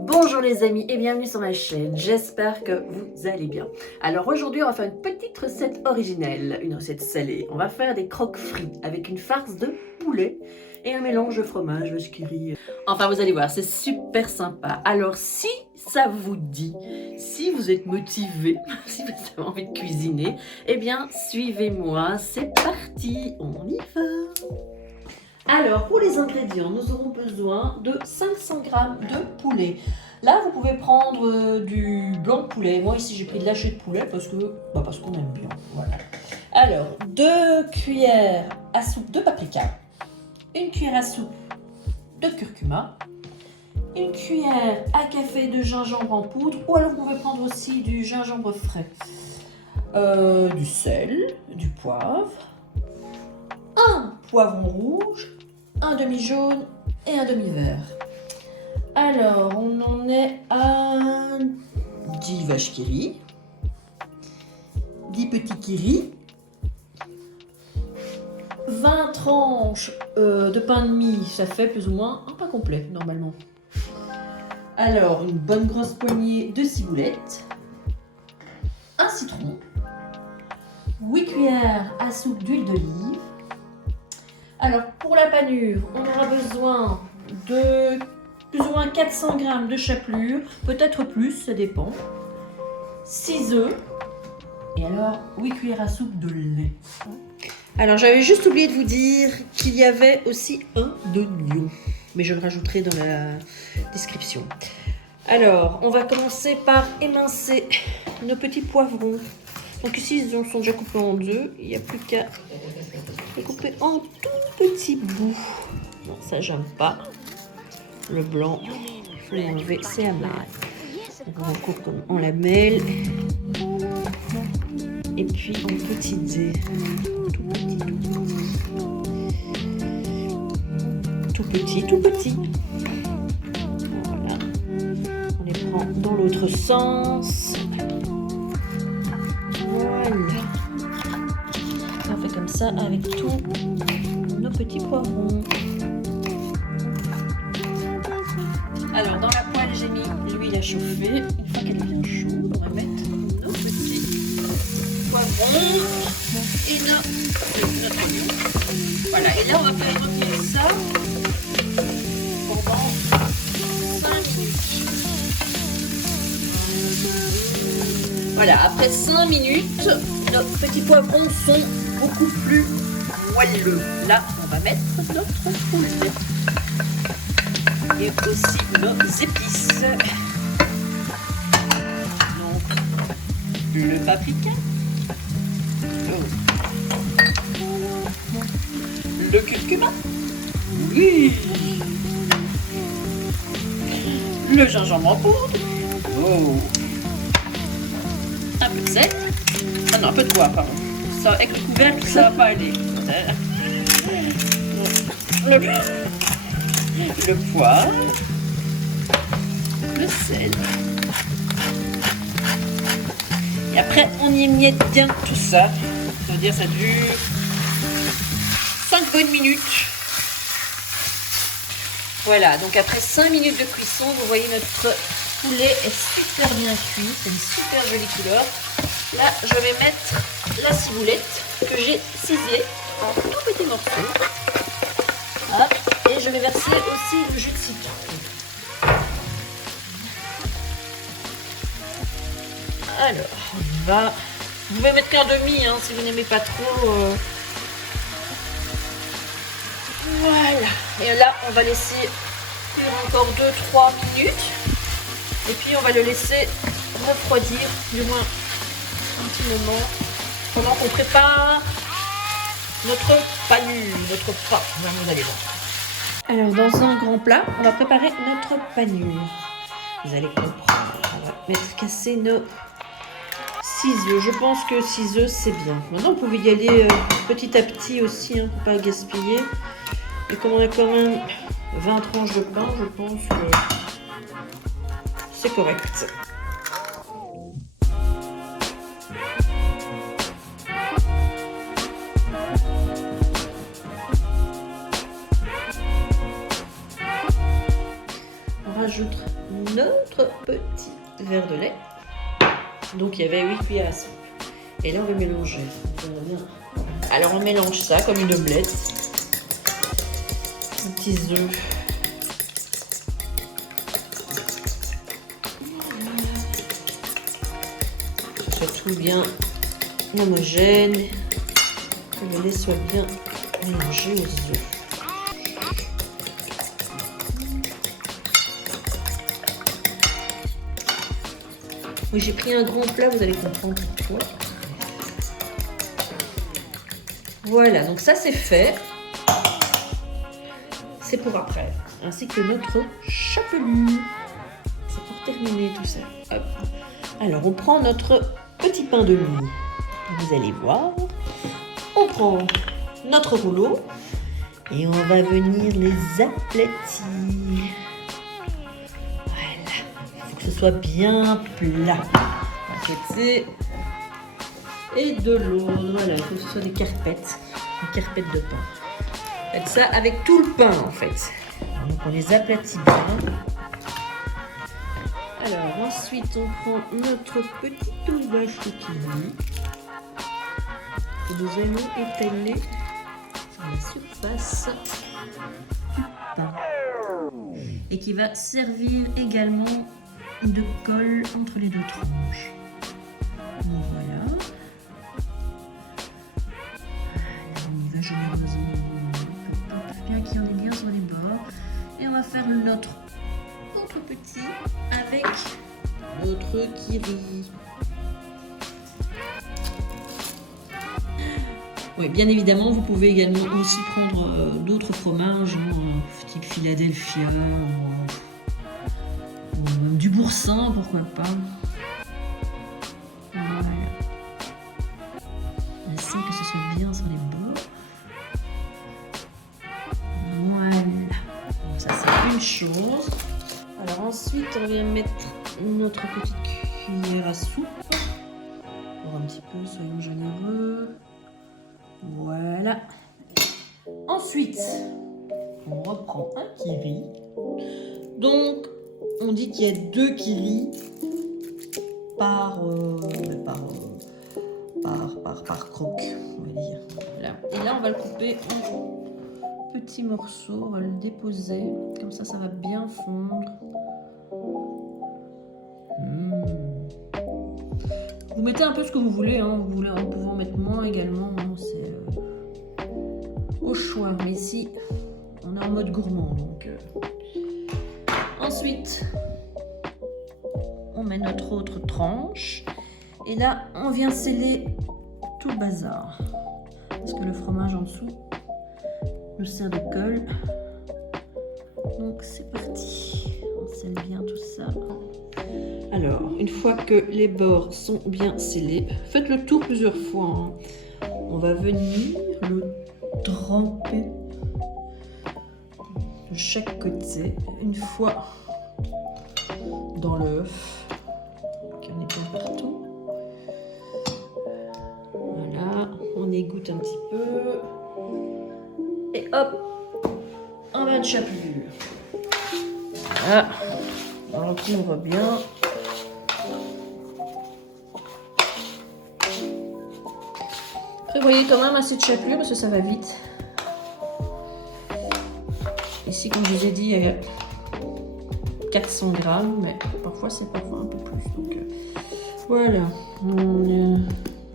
Bonjour les amis et bienvenue sur ma chaîne, j'espère que vous allez bien. Alors aujourd'hui on va faire une petite recette originelle, une recette salée. On va faire des croques frits avec une farce de poulet et un mélange de fromage, vache qui rit. Enfin vous allez voir, c'est super sympa. Alors si ça vous dit, si vous êtes motivé, si vous avez envie de cuisiner, eh bien suivez-moi, c'est parti, on y va. Alors, pour les ingrédients, nous aurons besoin de 500 g de poulet. Là, vous pouvez prendre du blanc de poulet. Moi, ici, j'ai pris de l'haché de poulet parce qu'on aime bien. Voilà. Alors, 2 cuillères à soupe de paprika, 1 cuillère à soupe de curcuma, 1 cuillère à café de gingembre en poudre, ou alors vous pouvez prendre aussi du gingembre frais, du sel, du poivre, un poivron rouge, un demi-jaune et un demi-vert. Alors, on en est à 10 vaches qui rient, 10 petits qui rient, 20 tranches de pain de mie, ça fait plus ou moins un pain complet normalement. Alors, une bonne grosse poignée de ciboulettes, un citron, 8 cuillères à soupe d'huile d'olive. Alors, pour la panure, on aura besoin de plus ou moins 400 g de chapelure, peut-être plus, ça dépend. 6 œufs, et alors 8 cuillères à soupe de lait. Alors, j'avais juste oublié de vous dire qu'il y avait aussi un oignon, mais je le rajouterai dans la description. Alors, on va commencer par émincer nos petits poivrons. Donc ici, ils sont déjà coupés en deux, il n'y a plus qu'à les couper en tout petits bouts. Non, ça j'aime pas. Le blanc, il faut l'enlever, c'est amer. Donc on coupe comme en lamelles. Et puis en petits dés. Tout petit, tout petit. Voilà. On les prend dans l'autre sens. Voilà. On fait comme ça avec tous nos petits poivrons. Alors dans la poêle j'ai mis l'huile à chauffer. Une fois qu'elle est bien chaude, on va mettre nos petits poivrons et notre oignon. Voilà, et là on va faire rôtir ça pendant 5 minutes. Voilà, après 5 minutes, nos petits poivrons sont beaucoup plus moelleux. Là, on va mettre notre poulet et aussi nos épices. Donc, le paprika, le curcuma, oui, le gingembre en poudre, oh, un peu de sel, ah non, un peu de poivre, pardon. Ça, avec le couvercle, ça va pas aller. Le poivre, le sel. Et après, on y émiette bien tout ça. Ça veut dire ça dure 5 bonnes minutes. Voilà, donc après 5 minutes de cuisson, vous voyez notre poulet est super bien cuit. C'est une super jolie couleur. Là, je vais mettre la ciboulette que j'ai ciselée en tout petits morceaux. Hop, et je vais verser aussi le jus de citron. Alors, on va... Vous pouvez mettre qu'un demi hein, si vous n'aimez pas trop. Voilà. Et là, on va laisser cuire encore 2-3 minutes. Et puis, on va le laisser refroidir, du moins un petit moment, pendant qu'on prépare notre panure, notre pâte. Vous allez voir. Alors, dans un grand plat, on va préparer notre panure. Vous allez comprendre. On va mettre casser nos 6 œufs. Je pense que 6 œufs, c'est bien. Maintenant, vous pouvez y aller petit à petit aussi, hein, pour ne pas gaspiller. Et comme on a quand même 20 tranches de pain, je pense que c'est correct. rajoute notre petit verre de lait. Donc il y avait 8 cuillères à soupe. Et là on va mélanger. Alors on mélange ça comme une omelette. Les petits œufs. Que ce soit tout bien homogène. Que le lait soit bien mélangé aux œufs. Oui, j'ai pris un grand plat, vous allez comprendre pourquoi. Voilà, donc ça c'est fait. C'est pour après. Ainsi que notre chapelure. C'est pour terminer tout ça. Hop. Alors, on prend notre petit pain de mie. Vous allez voir. On prend notre rouleau. Et on va venir les aplatir. Ce soit bien plat. Et de l'eau. Voilà, il faut que ce soit des carpettes de pain. Faites ça avec tout le pain en fait. Donc on les aplatit bien. Alors ensuite on prend notre petite vache de kiwi que nous allons étaler sur la surface du pain et qui va servir également de colle entre les deux tranches. Donc voilà. On y va généreusement. Bien qu'il y en ait bien sur les bords. Et on va faire notre autre petit avec notre kiri. Oui, bien évidemment, vous pouvez également aussi prendre d'autres fromages, type Philadelphia ou même du boursin, pourquoi pas. Voilà. Ainsi que ce soit bien sur les bords. Voilà. Donc ça c'est une chose. Alors ensuite on vient mettre notre petite cuillère à soupe. Pour un petit peu, soyons généreux. Voilà. Ensuite, on reprend un kiri. Donc, on dit qu'il y a 2 kiris par croque, on va dire. Voilà. Et là, on va le couper en petits morceaux. On va le déposer. Comme ça, ça va bien fondre. Vous mettez un peu ce que vous voulez. Vous pouvez en mettre moins également. C'est au choix. Mais ici, on est en mode gourmand. Donc, ensuite, on met notre autre tranche. Et là, on vient sceller tout le bazar. Parce que le fromage en dessous nous sert de colle. Donc, c'est parti. On scelle bien tout ça. Alors, une fois que les bords sont bien scellés, faites le tour plusieurs fois. On va venir le tremper de chaque côté, une fois dans l'œuf, qu'il y en ait bien partout. Voilà, on égoutte un petit peu. Et hop, on met une chapelure. Voilà, on recouvre bien. Prévoyez quand même assez de chapelure parce que ça va vite. Ici, comme je vous ai dit, il y a 400 grammes, mais parfois c'est un peu plus. Donc voilà, on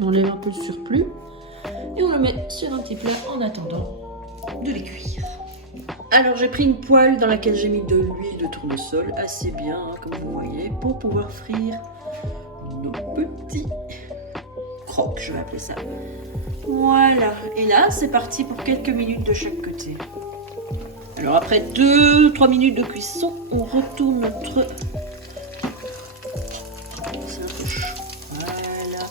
enlève un peu le surplus et on le met sur un petit plat en attendant de les cuire. Alors j'ai pris une poêle dans laquelle j'ai mis de l'huile de tournesol assez bien, comme vous voyez, pour pouvoir frire nos petits croques, je vais appeler ça. Voilà, et là c'est parti pour quelques minutes de chaque côté. Alors après 2-3 minutes de cuisson, on retourne notre... C'est un peu chaud. Voilà,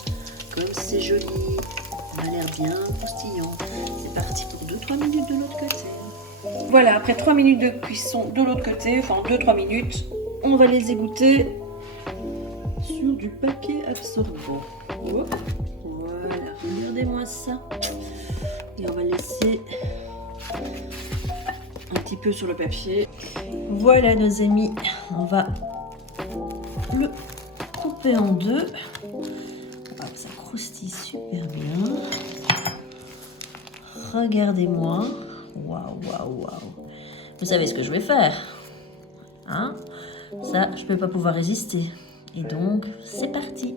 comme c'est joli, ça a l'air bien croustillant. C'est parti pour 2-3 minutes de l'autre côté. Voilà, après 3 minutes de cuisson de l'autre côté, enfin 2-3 minutes, on va les égoutter sur du papier absorbant. Voilà, regardez-moi ça. Et on va laisser un petit peu sur le papier. Voilà nos amis, on va le couper en deux. Hop, ça croustille super bien. Regardez-moi. Waouh, waouh, waouh. Vous savez ce que je vais faire, hein? Ça, je ne vais pas pouvoir résister. Et donc, c'est parti.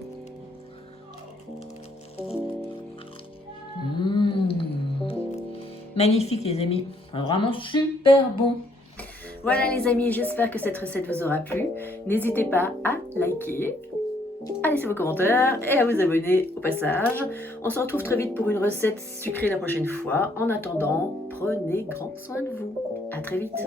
Magnifique les amis, vraiment super bon. Voilà les amis, j'espère que cette recette vous aura plu. N'hésitez pas à liker, à laisser vos commentaires et à vous abonner au passage. On se retrouve très vite pour une recette sucrée la prochaine fois. En attendant, prenez grand soin de vous. À très vite.